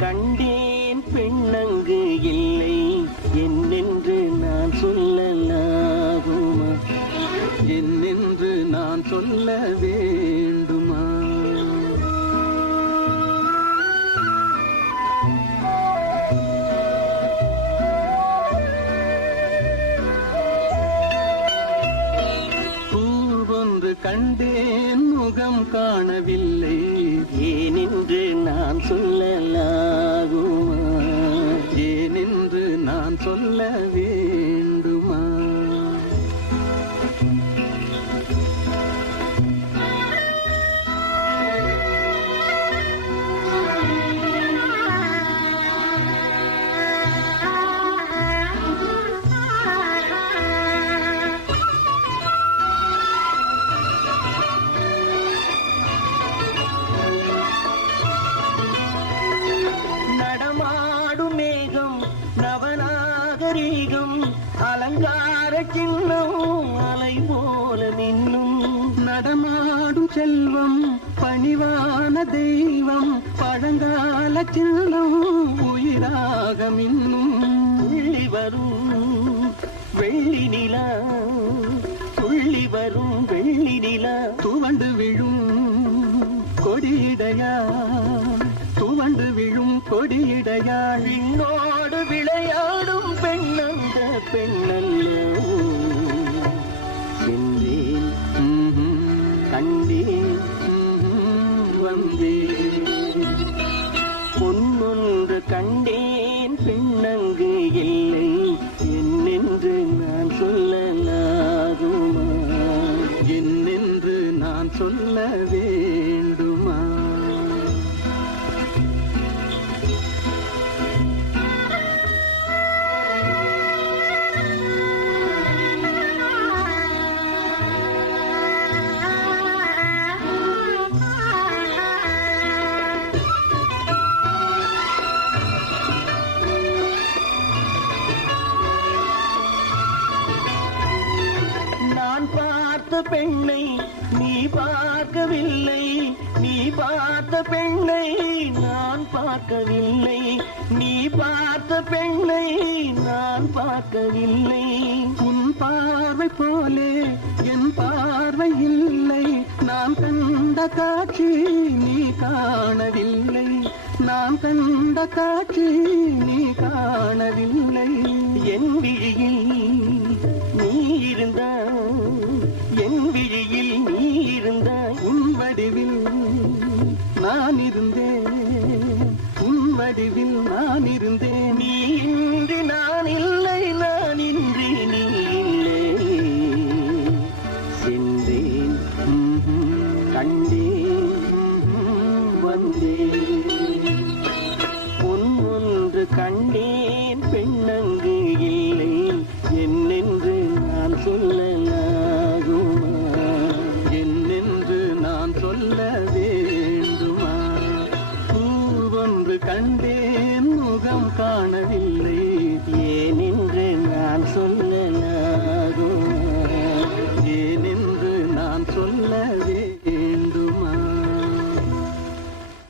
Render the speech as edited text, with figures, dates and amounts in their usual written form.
கண்டேன் பெண்ணங்கு இல்லை என்னென்று நான் சொல்லலாகுமா, என்னென்று நான் சொல்ல வேண்டுமா? பூவொன்று கண்டேன் முகம் காணவில்லை ஏனென்று நான் சொல்லலாகுமா, ஏனென்று நான் சொல்ல வேண்டுமா? நவநாகரீகம் அலங்கார சின்னம் அலை போல நின்னும் நடமாடும் செல்வம் பணிவான தெய்வம் பழங்கால சின்னம் உயிராக மின்னும் துள்ளி வரும் வெள்ளி நிலா, துள்ளி வரும் வெள்ளி நிலா துவண்டு விழும் கொடியிடையா, துவண்டு விழும் கொடியிடையாள் விண்ணோடு விளையாடும் பெண்ணந்த பெண்ணல்ல சென்றேன் கண்டேன் வந்தேன் பொன்னொன்று கண்டேன் பெண்ணங்கு இல்லை என்னென்று நான் சொல்லலாகுமா, என்னென்று நான் சொல்ல வேண்டுமா? நான் பார்த்த பெண்ணை நீ பார்க்கவில்லை, நீ பார்த்த பெண்ணை நான் பார்க்கவில்லை, நீ பார்த்த பெண்ணை நான் பார்க்கவில்லை. உன் பார்வை போலே என் பார்வை இல்லை, நான் கண்ட காட்சி நீ காணவில்லை, நான் கண்ட காட்சி நீ காணவில்லை. என் விழியில் நீ இருந்தாய், என் விழியில் நீ இருந்தாய், உன் வடிவில் நான் இருந்தேன், உன் வடிவில் நான் இருந்தேன். நீ இன்றி நான் இல்லை, நான் இன்றி நீ இல்லை. சென்றேன் கண்டேன் வந்தேன் பொன்னொன்று கண்டேன் பெண்ணங்கு இல்லை என்னென்று நான் சொல்லலாகுமா, என்னென்று நான் சொல்ல வேண்டுமா? பூவொன்று கண்டேன் முகம் காணவில்லை